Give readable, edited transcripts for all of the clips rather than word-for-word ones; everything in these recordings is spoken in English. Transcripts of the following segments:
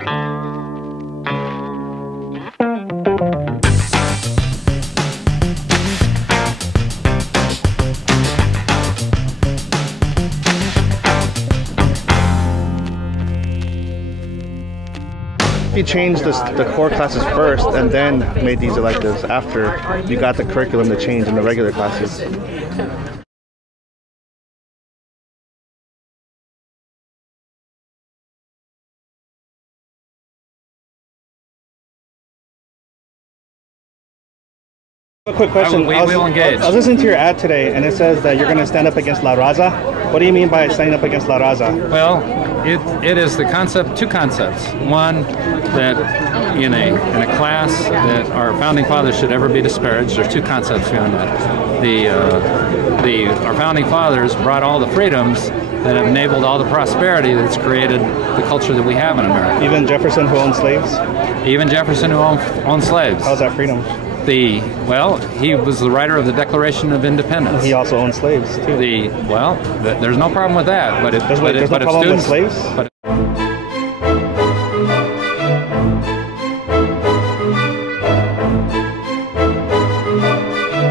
You changed the core classes first and then made these electives after you got the curriculum to change in the regular classes. A quick question. We will engage. I was listening to your ad today, and it says that you're going to stand up against La Raza. What do you mean by standing up against La Raza? Well, it is the concept, two concepts. One, that in a class that our founding fathers should ever be disparaged. There's two concepts behind that. Our founding fathers brought all the freedoms that have enabled all the prosperity that's created the culture that we have in America. Even Jefferson, who owned slaves? Even Jefferson, who owned slaves. How's that freedom? Well, he was the writer of the Declaration of Independence. He also owned slaves too. There's no problem with that. But there's no problem with slaves.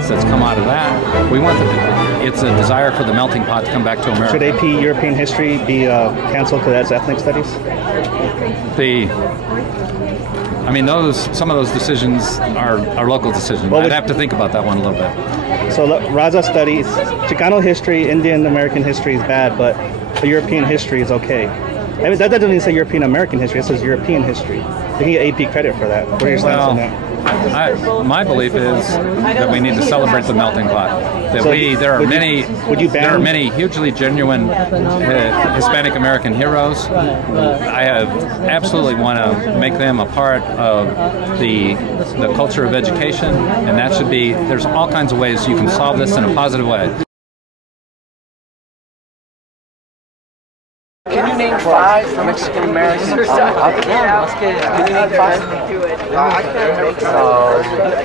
That's come out of that. It's a desire for the melting pot to come back to America. Should AP European history be canceled because that's ethnic studies? Some of those decisions are local decisions. I'd have to think about that one a little bit. So Raza studies, Chicano history, Indian American history is bad, but the European history is okay. I mean, that doesn't even say European American history, it says European history. You can get AP credit for that. What are your stance on that? My belief is that we need to celebrate the melting pot. There are many hugely genuine Hispanic American heroes. I absolutely want to make them a part of the culture of education, and that should be. There's all kinds of ways you can solve this in a positive way. Can you name 5 Mexican Americans? Can you name 5?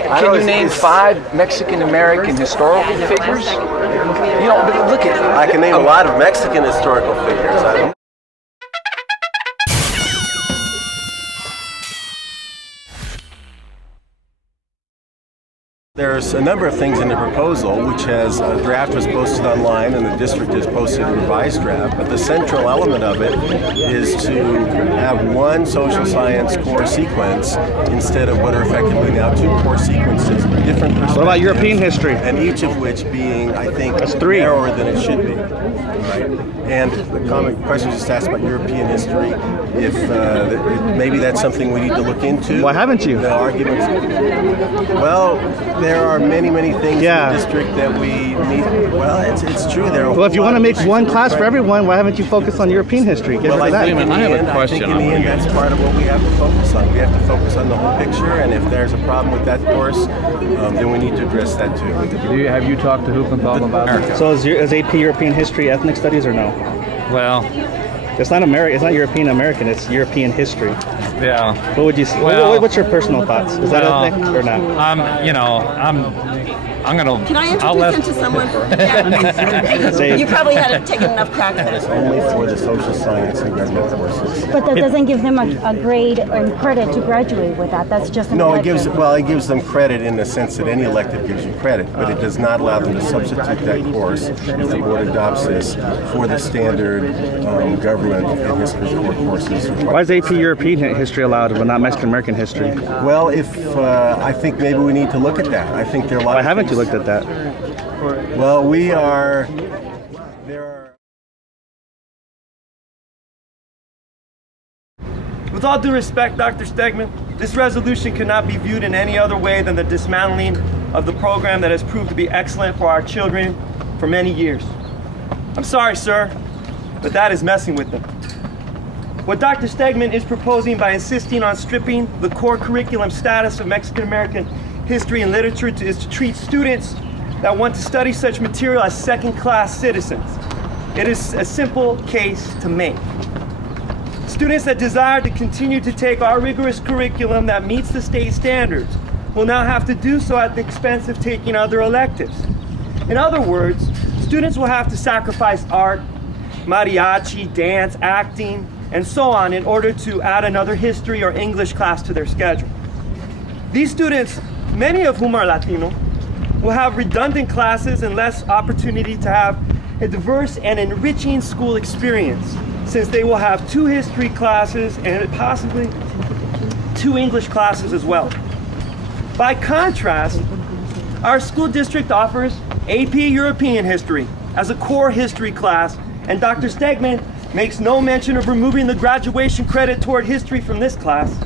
Can you name 5 Mexican American historical figures? You know, but look at. I can name a lot of Mexican historical figures. There's a number of things in the proposal, which has a draft was posted online and the district has posted a revised draft, but the central element of it is to have one social science core sequence instead of what are effectively now 2 core sequences, different perspectives. What about European history? And each of which being, I think, narrower than it should be. Right? And the common question was just asked about European history, if maybe that's something we need to look into. Why haven't you? The arguments. Well, there are many things in the district that we need. Well, it's true. Well, if you want to make one class for everyone, why haven't you focused on European history? I have a question. I think in the end, that's part of what we have to focus on. We have to focus on the whole picture, and if there's a problem with that course, then we need to address that too. Have you talked to Huppethal about it? So is AP European history ethnic studies or no? Well, it's not American. It's not European American. It's European history. Yeah. What would you say? Well, what's your personal thoughts? Is that ethnic or not? I'm gonna. Can I introduce him to someone? Yeah. You probably hadn't taken enough crack at it. It's only for the social science and government courses. But that doesn't give them a grade and credit to graduate with that. That's just an election. It gives them credit in the sense that any elective gives you credit, but it does not allow them to substitute that course if the board adopts this for the standard government and history core courses. Why is AP European history allowed but not Mexican American history? Well, I think maybe we need to look at that. I think there are a lot. Why haven't you looked at that? Well, With all due respect, Dr. Stegeman, this resolution cannot be viewed in any other way than the dismantling of the program that has proved to be excellent for our children for many years. I'm sorry, sir, but that is messing with them. What Dr. Stegeman is proposing by insisting on stripping the core curriculum status of Mexican American history and literature is to treat students that want to study such material as second-class citizens. It is a simple case to make. Students that desire to continue to take our rigorous curriculum that meets the state standards will now have to do so at the expense of taking other electives. In other words, students will have to sacrifice art, mariachi, dance, acting, and so on in order to add another history or English class to their schedule. These students, many of whom are Latino, will have redundant classes and less opportunity to have a diverse and enriching school experience, since they will have 2 history classes and possibly 2 English classes as well. By contrast, our school district offers AP European History as a core history class, and Dr. Stegeman makes no mention of removing the graduation credit toward history from this class.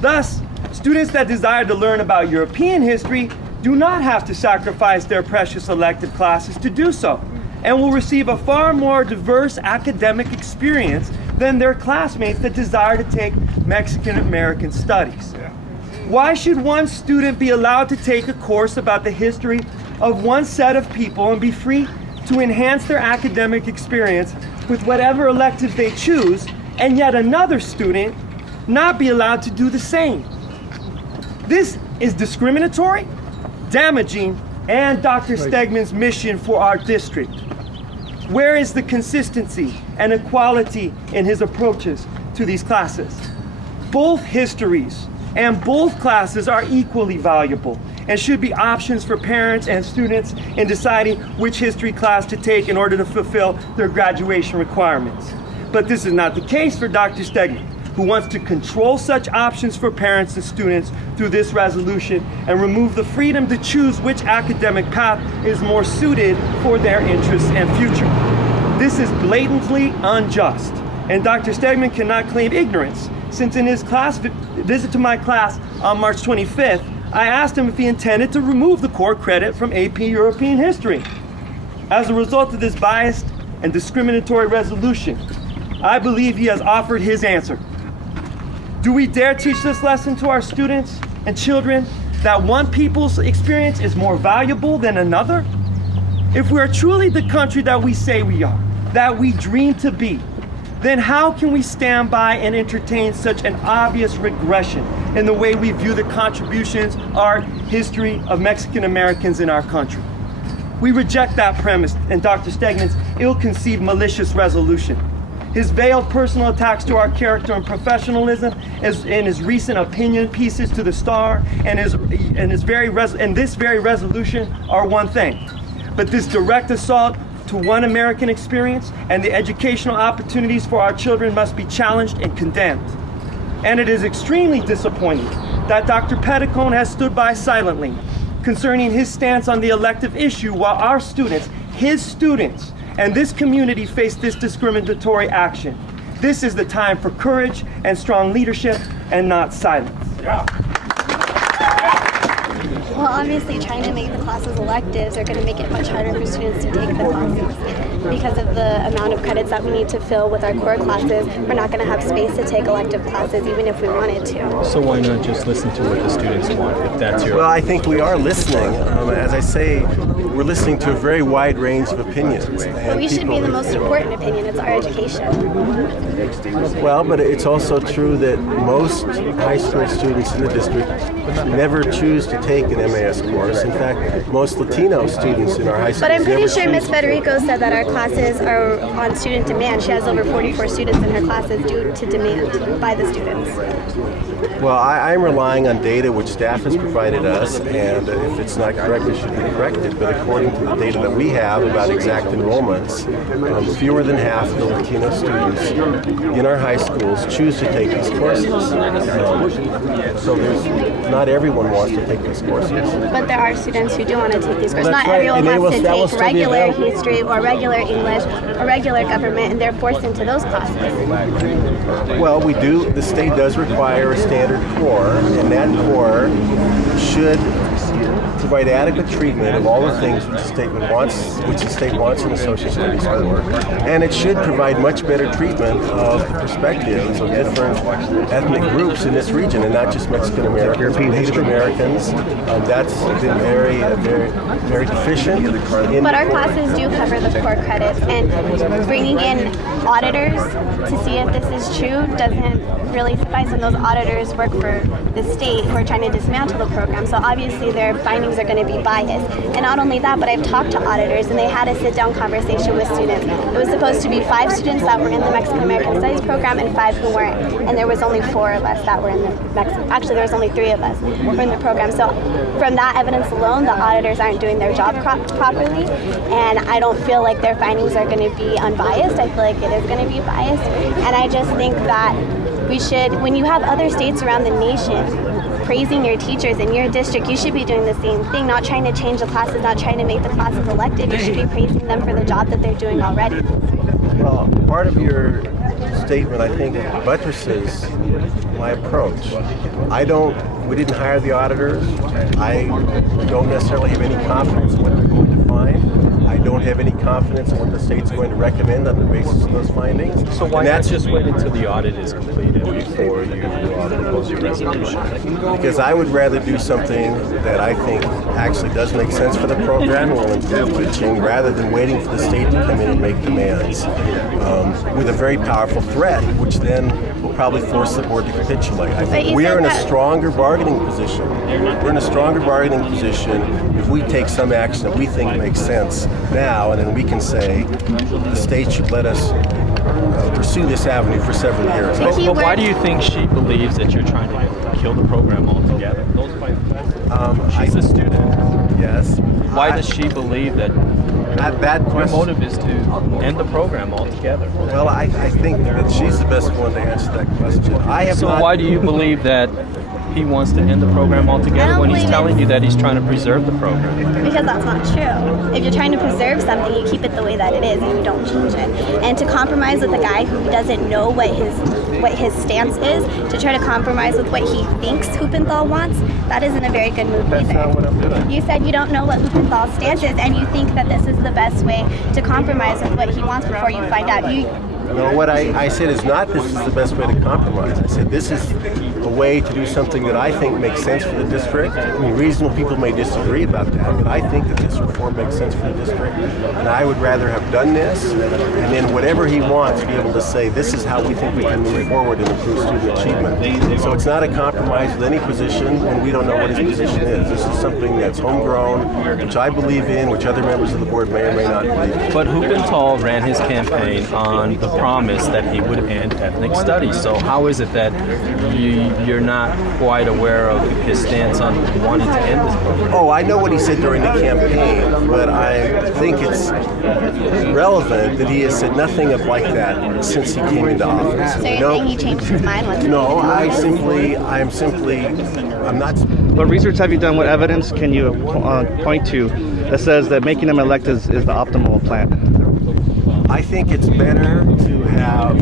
Thus, students that desire to learn about European history do not have to sacrifice their precious elective classes to do so, and will receive a far more diverse academic experience than their classmates that desire to take Mexican American studies. Why should one student be allowed to take a course about the history of one set of people and be free to enhance their academic experience with whatever electives they choose, and yet another student not be allowed to do the same? This is discriminatory, damaging, and Dr. Stegeman's mission for our district. Where is the consistency and equality in his approaches to these classes? Both histories and both classes are equally valuable and should be options for parents and students in deciding which history class to take in order to fulfill their graduation requirements. But this is not the case for Dr. Stegeman, who wants to control such options for parents and students through this resolution and remove the freedom to choose which academic path is more suited for their interests and future. This is blatantly unjust, and Dr. Stegeman cannot claim ignorance, since in his visit to my class on March 25th, I asked him if he intended to remove the core credit from AP European History. As a result of this biased and discriminatory resolution, I believe he has offered his answer. Do we dare teach this lesson to our students and children, that one people's experience is more valuable than another? If we are truly the country that we say we are, that we dream to be, then how can we stand by and entertain such an obvious regression in the way we view the contributions, art, history of Mexican Americans in our country? We reject that premise in Dr. Stegeman's ill-conceived malicious resolution. His veiled personal attacks to our character and professionalism, in his recent opinion pieces to the Star, and this very resolution are one thing. But this direct assault to one American experience and the educational opportunities for our children must be challenged and condemned. And it is extremely disappointing that Dr. Petticone has stood by silently concerning his stance on the elective issue while our students, his students, and this community face this discriminatory action. This is the time for courage and strong leadership and not silence. Well, obviously trying to make the classes electives are going to make it much harder for students to take the classes. Because of the amount of credits that we need to fill with our core classes, we're not going to have space to take elective classes even if we wanted to. So why not just listen to what the students want, if that's your... Well, I think we are listening. As I say, we're listening to a very wide range of opinions. But we should be the most important opinion. It's our education. Well, but it's also true that most high school students in the district never choose to take an MAS course. In fact, most Latino students in our high schools. But I'm pretty sure Ms. Federico said that our classes are on student demand. She has over 44 students in her classes due to demand by the students. Well, I'm relying on data which staff has provided us, and if it's not correct, it should be corrected. But according to the data that we have about exact enrollments, fewer than half of the Latino students in our high schools choose to take these courses. So not everyone wants to take these courses. But there are students who do want to take these courses. That's not right. everyone wants to take regular history or regular English or regular government, and they're forced into those classes. Well, we do. The state does require a standard core, and that core should provide adequate treatment of all the things which the state wants in a social studies course, and it should provide much better treatment of the perspectives of different ethnic groups in this region, and not just Mexican Americans, Native Americans. That's been very deficient. But our classes do cover the core credits, and bringing in auditors to see if this is true doesn't really suffice, and those auditors work for the state who are trying to dismantle the program. So obviously they're finding findings are going to be biased. And not only that, but I've talked to auditors, and they had a sit-down conversation with students. It was supposed to be 5 students that were in the Mexican American Studies program and 5 who weren't. And there was only 4 of us that were in the actually there was only 3 of us who were in the program. So from that evidence alone, the auditors aren't doing their job properly, and I don't feel like their findings are going to be unbiased. I feel like it is going to be biased, and I just think that we should, when you have other states around the nation praising your teachers in your district, you should be doing the same thing, not trying to change the classes, not trying to make the classes elective. You should be praising them for the job that they're doing already. Well, part of your statement, I think, buttresses my approach. We didn't hire the auditors. I don't necessarily have any confidence in what they're going to find. I don't have any confidence in what the state's going to recommend on the basis of those findings. So why not just wait until the audit is completed before you propose your resolution? Because I would rather do something that I think actually does make sense for the program and will improve teaching, rather than waiting for the state to come in and make demands with a very powerful threat, which then will probably force the board to capitulate. I think we are in a stronger bargaining position. We're in a stronger bargaining position if we take some action that we think makes sense now, and then we can say the state should let us pursue this avenue for several years. But why do you think she believes that you're trying to kill the program altogether? She's a student. Yes. Why does she believe that your motive is to end the program altogether? Well, I think that she's the best one to answer that question. Why do you believe that he wants to end the program altogether when he's telling you that he's trying to preserve the program? Because that's not true. If you're trying to preserve something, you keep it the way that it is and you don't change it. And to compromise with a guy who doesn't know what his stance is, to try to compromise with what he thinks Huppethal wants, that isn't a very good move either. That's not what I'm doing. You said you don't know what Huppethal's stance is, and you think that this is the best way to compromise with what he wants before you find out. No, what I said is not this is the best way to compromise. I said this is a way to do something that I think makes sense for the district. I mean, reasonable people may disagree about that, but I think that this reform makes sense for the district, and I would rather have done this, and then whatever he wants, be able to say, this is how we think we can move forward and improve student achievement. So it's not a compromise with any position, and we don't know what his position is. This is something that's homegrown, which I believe in, which other members of the board may or may not believe in. But Huppethal ran his campaign on the promise that he would end ethnic studies. So how is it that you're not quite aware of his stance on wanting to end this program? Oh, I know what he said during the campaign, but I think it's relevant that he has said nothing of like that since he came into office. So you're saying he changed his mind? No, I'm not. What research have you done? What evidence can you point to that says that making them elect is the optimal plan? I think it's better to have,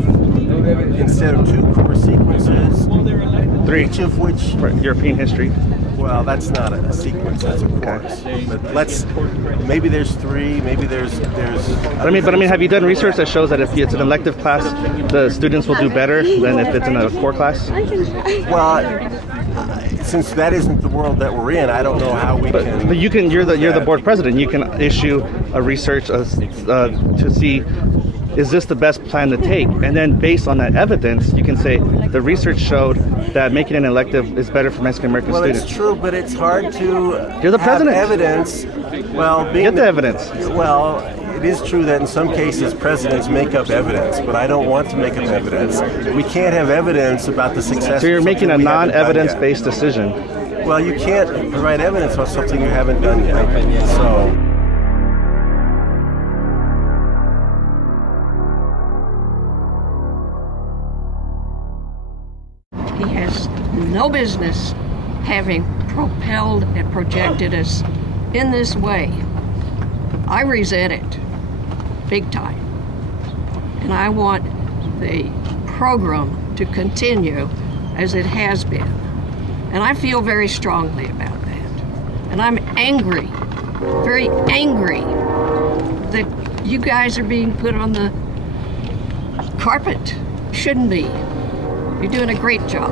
instead of 2 core sequences, 3, each of which... European history. Well, that's not a sequence, that's a course. But maybe there's 3, maybe there's... I mean, have you done research that shows that if it's an elective class, the students will do better than if it's in a core class? Well, since that isn't the world that we're in, I don't know how we can... But you can. You're the board president. You can issue a research to see, is this the best plan to take? And then based on that evidence, you can say the research showed that making an elective is better for Mexican American students. Well, it's true, but it's hard to You're the president. have evidence. Well, get the evidence. Well, it is true that in some cases presidents make up evidence, but I don't want to make up evidence. We can't have evidence about the success. So you're making a non-evidence-based decision. Well, you can't provide evidence on something you haven't done yet. So. He has no business having propelled and projected us in this way. I resent it, big time. And I want the program to continue as it has been. And I feel very strongly about that. And I'm angry, very angry, that you guys are being put on the carpet. Shouldn't be. You're doing a great job.